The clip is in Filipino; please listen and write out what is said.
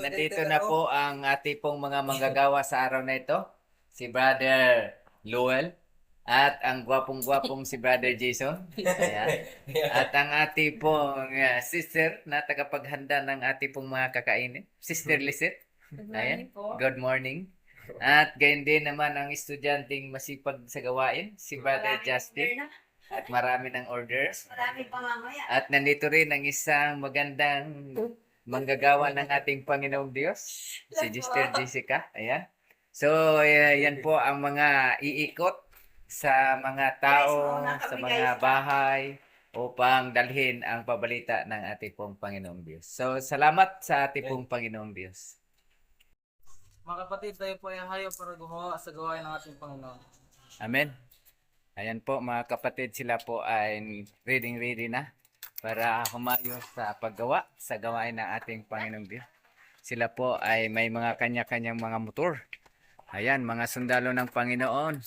Nandito na po ang ating pong mga manggagawa sa araw na ito. Si Brother Lowell at ang gwapong-gwapong si Brother Jason. Ayan. At ang ating pong sister na tagapaghanda ng ating pong mga kakainin. Sister Lisette. Ayan. Good morning. At gayon din naman ang estudyanteng masipag sa gawain, si Brother Justin. At marami ng orders. Marami pa mamaya. At nandito rin ang isang magandang manggagawa ng ating Panginoong Diyos, si Sister Jessica. Ayan. So, yan po ang mga iikot sa mga tao, sa mga bahay, upang dalhin ang pabalita ng ating pong Panginoong Diyos. So, salamat sa ating pong Panginoong Diyos. Mga kapatid, tayo po ay hayo para gumawa sa gawain ng ating Panginoon. Amen. Ayan po mga kapatid, sila po ay ready na para humayo sa paggawa sa gawain ng ating Panginoong Diyos. Sila po ay may mga kanya-kanyang mga motor. Ayan, mga sundalo ng Panginoon.